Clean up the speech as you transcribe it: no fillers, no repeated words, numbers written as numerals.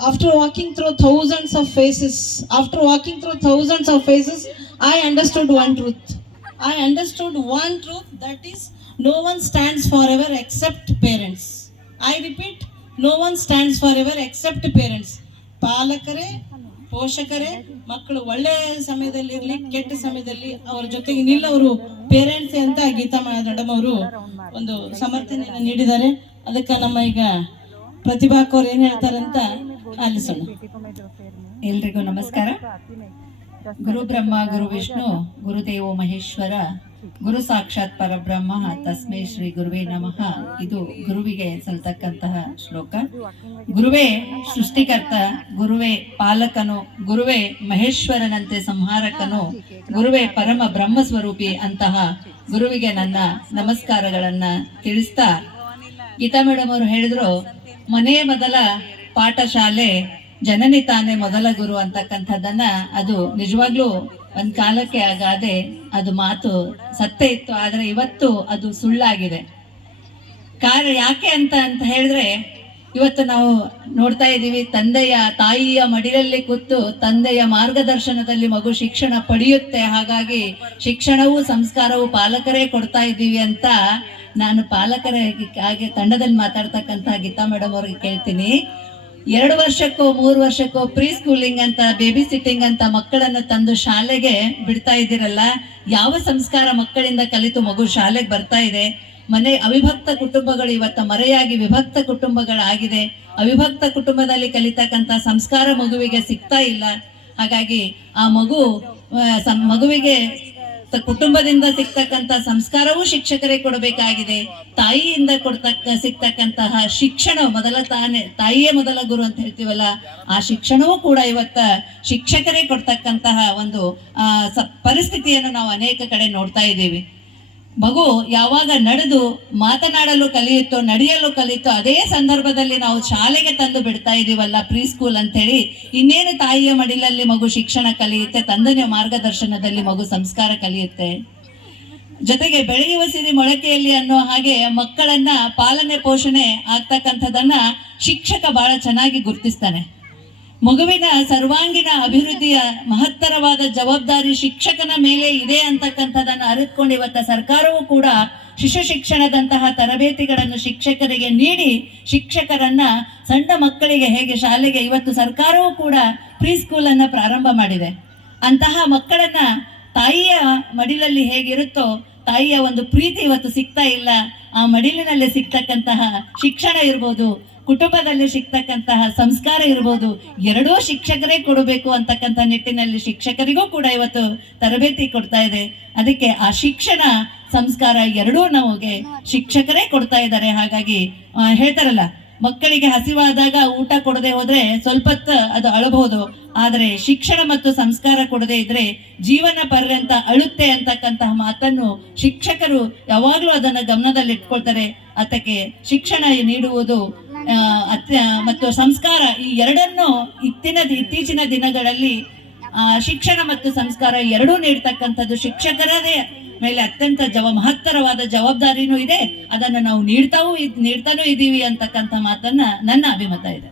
After walking through thousands of faces, I understood one truth. That is, no one stands forever except parents. I repeat, no one stands forever except parents. ಪಾಲಕರೇ, ಪೋಷಕರೇ, ಮಕ್ಕಳು ಒಳ್ಳೆ ಸಮಯದಲ್ಲಿರಲಿ ಕೆಟ್ಟ ಸಮಯದಲ್ಲಿ ಅವರ ಜೊತೆಗೆ ನಿಲ್ಲವರು parents ಅಂತ Geetha madam ಅವರು ಒಂದು ಸಮರ್ಥನೆಯನ್ನು ನೀಡಿದ್ದಾರೆ. ಅದಕ್ಕೆ ನಮ್ಮ ಈಗ ಪ್ರತಿಭಾ ಅವ್ರು ಏನ್ ಹೇಳ್ತಾರಂತ ಆಲಿಸೋಣ. ಎಲ್ರಿಗೂ ನಮಸ್ಕಾರ. ಗುರು ಬ್ರಹ್ಮ ಗುರು ವಿಷ್ಣು ಗುರುದೇವೋ ಮಹೇಶ್ವರ ಗುರು ಸಾಕ್ಷಾತ್ ಪರಬ್ರಹ್ಮ ತಸ್ಮೈ ಶ್ರೀ ಗುರುವೇ ನಮಃ. ಇದು ಗುರುವಿಗೆ ಸಲ್ತಕ್ಕಂತಹ ಶ್ಲೋಕ. ಗುರುವೇ ಸೃಷ್ಟಿಕರ್ತ, ಗುರುವೇ ಪಾಲಕನು, ಗುರುವೇ ಮಹೇಶ್ವರನಂತೆ ಸಂಹಾರಕನು, ಗುರುವೇ ಪರಮ ಬ್ರಹ್ಮ ಸ್ವರೂಪಿ ಅಂತಹ ಗುರುವಿಗೆ ನನ್ನ ನಮಸ್ಕಾರಗಳನ್ನ ತಿಳಿಸ್ತಾ, ಗೀತಾ ಮೇಡಮ್ ಅವರು ಹೇಳಿದ್ರು, ಮನೆ ಮೊದಲ ಪಾಠಶಾಲೆ, ಜನನಿ ತಾನೇ ಮೊದಲ ಗುರು ಅಂತಕ್ಕಂಥದ್ದನ್ನ, ಅದು ನಿಜವಾಗ್ಲೂ ಒಂದ್ ಕಾಲಕ್ಕೆ ಆ ಗಾದೆ, ಅದು ಮಾತು ಸತ್ಯ ಇತ್ತು. ಆದ್ರೆ ಇವತ್ತು ಅದು ಸುಳ್ಳಾಗಿದೆ. ಯಾಕೆ ಅಂತ ಹೇಳಿದ್ರೆ, ಇವತ್ತು ನಾವು ನೋಡ್ತಾ ಇದ್ದೀವಿ, ತಾಯಿಯ ಮಡಿಲಲ್ಲಿ ಕೂತು ತಂದೆಯ ಮಾರ್ಗದರ್ಶನದಲ್ಲಿ ಮಗು ಶಿಕ್ಷಣ ಪಡೆಯುತ್ತೆ. ಹಾಗಾಗಿ ಶಿಕ್ಷಣವೂ ಸಂಸ್ಕಾರವೂ ಪಾಲಕರೇ ಕೊಡ್ತಾ ಇದ್ದೀವಿ ಅಂತ ನಾನು ಪಾಲಕರ ಹಾಗೆ ತಂಡದಲ್ಲಿ ಮಾತಾಡ್ತಕ್ಕಂಥ ಗೀತಾ ಮೇಡಮ್ ಅವ್ರಿಗೆ ಕೇಳ್ತೀನಿ, 2 ವರ್ಷಕ್ಕೋ 3 ವರ್ಷಕ್ಕೋ ಪ್ರೀ ಸ್ಕೂಲಿಂಗ್ ಅಂತ, ಬೇಬಿ ಸಿಟ್ಟಿಂಗ್ ಅಂತ ಮಕ್ಕಳನ್ನ ತಂದು ಶಾಲೆಗೆ ಬಿಡ್ತಾ ಇದ್ದೀರಲ್ಲ, ಯಾವ ಸಂಸ್ಕಾರ ಮಕ್ಕಳಿಂದ ಕಲಿತು ಮಗು ಶಾಲೆಗೆ ಬರ್ತಾ ಇದೆ? ಮನೆ ಅವಿಭಕ್ತ ಕುಟುಂಬಗಳು ಇವತ್ತ ಮರೆಯಾಗಿ ವಿಭಕ್ತ ಕುಟುಂಬಗಳಾಗಿದೆ. ಅವಿಭಕ್ತ ಕುಟುಂಬದಲ್ಲಿ ಕಲಿತಕ್ಕಂಥ ಸಂಸ್ಕಾರ ಮಗುವಿಗೆ ಸಿಗ್ತಾ ಇಲ್ಲ. ಹಾಗಾಗಿ ಆ ಮಗುವಿಗೆ ಕುಟುಂಬದಿಂದ ಸಿಗ್ತಕ್ಕಂಥ ಸಂಸ್ಕಾರವೂ ಶಿಕ್ಷಕರೇ ಕೊಡಬೇಕಾಗಿದೆ. ತಾಯಿಯಿಂದ ಸಿಗ್ತಕ್ಕಂತಹ ಶಿಕ್ಷಣ ತಾಯಿಯೇ ಮೊದಲ ಗುರು ಅಂತ ಹೇಳ್ತೀವಲ್ಲ, ಆ ಶಿಕ್ಷಣವೂ ಕೂಡ ಇವತ್ತ ಶಿಕ್ಷಕರೇ ಕೊಡ್ತಕ್ಕಂತಹ ಒಂದು ಪರಿಸ್ಥಿತಿಯನ್ನು ನಾವು ಅನೇಕ ಕಡೆ ನೋಡ್ತಾ ಇದ್ದೀವಿ. ಮಗು ಯಾವಾಗ ನಡೆದು ಮಾತನಾಡಲು ಕಲಿಯುತ್ತೋ, ನಡೆಯಲು ಕಲಿಯುತ್ತೋ, ಅದೇ ಸಂದರ್ಭದಲ್ಲಿ ನಾವು ಶಾಲೆಗೆ ತಂದು ಬಿಡ್ತಾ ಇದೀವಲ್ಲ ಪ್ರೀ ಸ್ಕೂಲ್ ಅಂತ ಹೇಳಿ. ಇನ್ನೇನು ತಾಯಿಯ ಮಡಿಲಲ್ಲಿ ಮಗು ಶಿಕ್ಷಣ ಕಲಿಯುತ್ತೆ, ತಂದೆಯ ಮಾರ್ಗದರ್ಶನದಲ್ಲಿ ಮಗು ಸಂಸ್ಕಾರ ಕಲಿಯುತ್ತೆ. ಜೊತೆಗೆ ಬೆಳೆಯುವ ಸಿರಿ ಮೊಳಕೆಯಲ್ಲಿ ಅನ್ನೋ ಹಾಗೆ ಮಕ್ಕಳನ್ನ ಪಾಲನೆ ಪೋಷಣೆ ಆಗ್ತಕ್ಕಂಥದನ್ನ ಶಿಕ್ಷಕ ಬಹಳ ಚೆನ್ನಾಗಿ ಗುರುತಿಸ್ತಾನೆ. ಮಗುವಿನ ಸರ್ವಾಂಗೀಣ ಅಭಿವೃದ್ಧಿಯ ಮಹತ್ತರವಾದ ಜವಾಬ್ದಾರಿ ಶಿಕ್ಷಕನ ಮೇಲೆ ಇದೆ ಅಂತಕ್ಕಂಥದನ್ನ ಅರಿತುಕೊಂಡು ಇವತ್ತ ಸರ್ಕಾರವೂ ಕೂಡ ಶಿಶು ಶಿಕ್ಷಣದಂತಹ ತರಬೇತಿಗಳನ್ನು ಶಿಕ್ಷಕರಿಗೆ ನೀಡಿ, ಶಿಕ್ಷಕರನ್ನ ಸಣ್ಣ ಮಕ್ಕಳಿಗೆ ಹೇಗೆ ಶಾಲೆಗೆ ಇವತ್ತು ಸರ್ಕಾರವೂ ಕೂಡ ಪ್ರೀ ಸ್ಕೂಲ್ ಅನ್ನ ಪ್ರಾರಂಭ ಮಾಡಿದೆ. ಅಂತಹ ಮಕ್ಕಳನ್ನ ತಾಯಿಯ ಮಡಿಲಲ್ಲಿ ಹೇಗಿರುತ್ತೋ, ತಾಯಿಯ ಒಂದು ಪ್ರೀತಿ ಇವತ್ತು ಸಿಗ್ತಾ ಇಲ್ಲ. ಆ ಮಡಿಲಿನಲ್ಲಿ ಸಿಗ್ತಕ್ಕಂತಹ ಶಿಕ್ಷಣ ಇರ್ಬೋದು, ಕುಟುಂಬದಲ್ಲಿ ಸಿಗ್ತಕ್ಕಂತಹ ಸಂಸ್ಕಾರ ಇರ್ಬೋದು, ಎರಡೂ ಶಿಕ್ಷಕರೇ ಕೊಡಬೇಕು ಅಂತಕ್ಕಂಥ ನಿಟ್ಟಿನಲ್ಲಿ ಶಿಕ್ಷಕರಿಗೂ ಕೂಡ ಇವತ್ತು ತರಬೇತಿ ಕೊಡ್ತಾ ಇದೆ. ಅದಕ್ಕೆ ಆ ಶಿಕ್ಷಣ ಸಂಸ್ಕಾರ ಎರಡೂ ನಮಗೆ ಶಿಕ್ಷಕರೇ ಕೊಡ್ತಾ ಇದ್ದಾರೆ. ಹಾಗಾಗಿ ಹೇಳ್ತಾರಲ್ಲ, ಮಕ್ಕಳಿಗೆ ಹಸಿವಾದಾಗ ಊಟ ಕೊಡದೆ ಹೋದ್ರೆ ಸ್ವಲ್ಪ ಅದು ಅಳಬಹುದು, ಆದರೆ ಶಿಕ್ಷಣ ಮತ್ತು ಸಂಸ್ಕಾರ ಕೊಡದೆ ಇದ್ರೆ ಜೀವನ ಪರ್ಯಂತ ಅಳುತ್ತೆ ಅಂತಕ್ಕಂತಹ ಮಾತನ್ನು ಶಿಕ್ಷಕರು ಯಾವಾಗ್ಲೂ ಅದನ್ನ ಗಮನದಲ್ಲಿ ಇಟ್ಕೊಳ್ತಾರೆ. ಅದಕ್ಕೆ ಶಿಕ್ಷಣ ನೀಡುವುದು ಮತ್ತು ಸಂಸ್ಕಾರ, ಈ ಎರಡನ್ನು ಇತ್ತೀಚಿನ ದಿನಗಳಲ್ಲಿ ಶಿಕ್ಷಣ ಮತ್ತು ಸಂಸ್ಕಾರ ಎರಡೂ ನೀಡ್ತಕ್ಕಂಥದ್ದು ಶಿಕ್ಷಕರದೇ ಮೇಲೆ ಅತ್ಯಂತ ಮಹತ್ತರವಾದ ಜವಾಬ್ದಾರಿನೂ ಇದೆ. ಅದನ್ನು ನಾವು ನೀಡ್ತಾನೂ ಇದ್ದೀವಿ ಅಂತಕ್ಕಂಥ ಮಾತನ್ನ ನನ್ನ ಅಭಿಮತ ಇದೆ.